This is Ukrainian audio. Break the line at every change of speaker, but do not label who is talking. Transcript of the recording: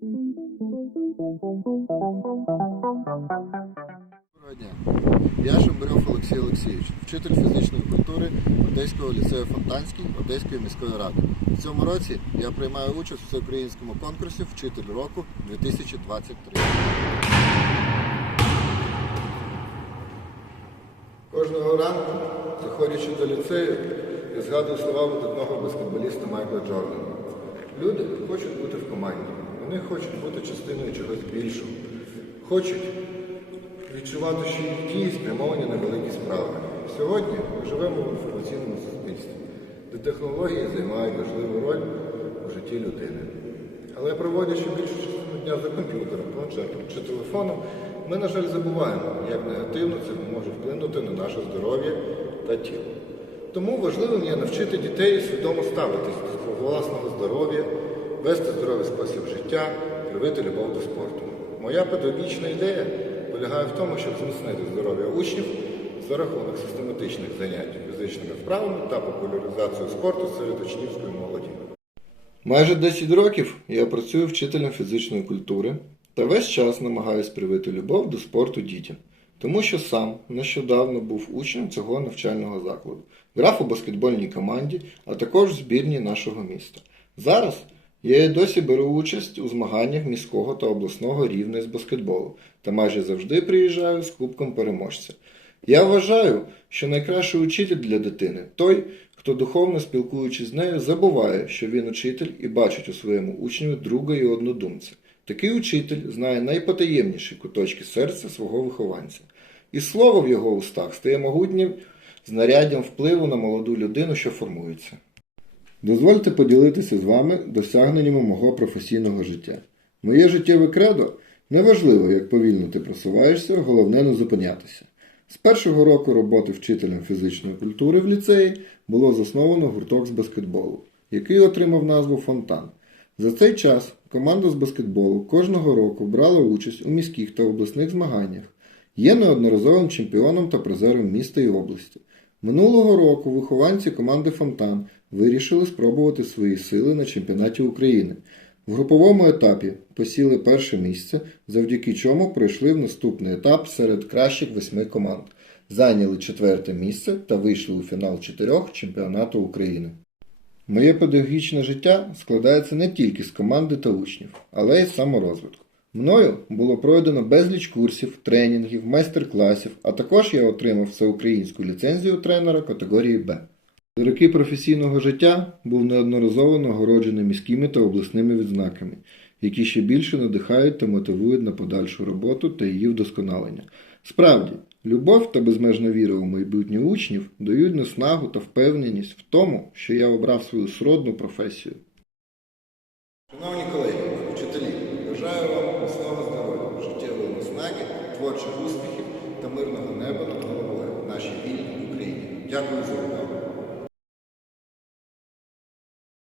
Доброго дня. Я Шамбарьов Олексій Олексійович, вчитель фізичної культури Одеського ліцею Фонтанський Одеської міської ради. В цьому році я приймаю участь у всеукраїнському конкурсі Вчитель року 2023. Кожного ранку, заходячи до ліцею, я згадую слова видатного баскетболіста Майкла Джордана. Люди хочуть бути в команді, вони хочуть бути частиною чогось більшого, хочуть відчувати, що їх дії спрямовані на великі справи. Сьогодні ми живемо в інформаційному суспільстві, де технології займають важливу роль у житті людини. Але проводячи більшу частину дня за комп'ютером, планшетом чи телефоном, ми, на жаль, забуваємо, як негативно це може вплинути на наше здоров'я та тіло. Тому важливим є навчити дітей свідомо ставитись до власного здоров'я, вести здоровий спосіб життя, привити любов до спорту. Моя педагогічна ідея полягає в тому, щоб зміцнити здоров'я учнів за рахунок систематичних занять фізичними вправами та популяризацію спорту серед учнівської молоді. Майже 10 років я працюю вчителем фізичної культури та весь час намагаюсь привити любов до спорту дітям, тому що сам нещодавно був учнем цього навчального закладу, грав у баскетбольній команді, а також в збірні нашого міста. Зараз я і досі беру участь у змаганнях міського та обласного рівня з баскетболу та майже завжди приїжджаю з кубком переможця. Я вважаю, що найкращий учитель для дитини той, хто духовно спілкуючись з нею, забуває, що він учитель і бачить у своєму учневі друга і однодумця. Такий учитель знає найпотаємніші куточки серця свого вихованця. І слово в його устах стає могутнім знаряддям впливу на молоду людину, що формується. Дозвольте поділитися з вами досягненнями мого професійного життя. Моє життєве кредо неважливо, як повільно ти просуваєшся, головне не зупинятися. З першого року роботи вчителем фізичної культури в ліцеї було засновано гурток з баскетболу, який отримав назву Фонтан. За цей час команда з баскетболу кожного року брала участь у міських та обласних змаганнях, є неодноразовим чемпіоном та призером міста і області. Минулого року вихованці команди Фонтан вирішили спробувати свої сили на чемпіонаті України. В груповому етапі посіли перше місце, завдяки чому пройшли в наступний етап серед кращих восьми команд, зайняли четверте місце та вийшли у фінал чотирьох чемпіонату України. Моє педагогічне життя складається не тільки з команди та учнів, але й з саморозвитку. Мною було пройдено безліч курсів, тренінгів, майстер-класів, а також я отримав всеукраїнську ліцензію тренера категорії Б. За роки професійного життя був неодноразово нагороджений міськими та обласними відзнаками, які ще більше надихають та мотивують на подальшу роботу та її вдосконалення. Справді, любов та безмежна віра у майбутнє учнів дають наснагу та впевненість в тому, що я обрав свою сродну професію. Шановні колеги, вчителі, бажаю вам міцного здоров'я, життєвої наснаги, творчих успіхів та мирного неба над головою в нашій вільній Україні. Дякую за увагу.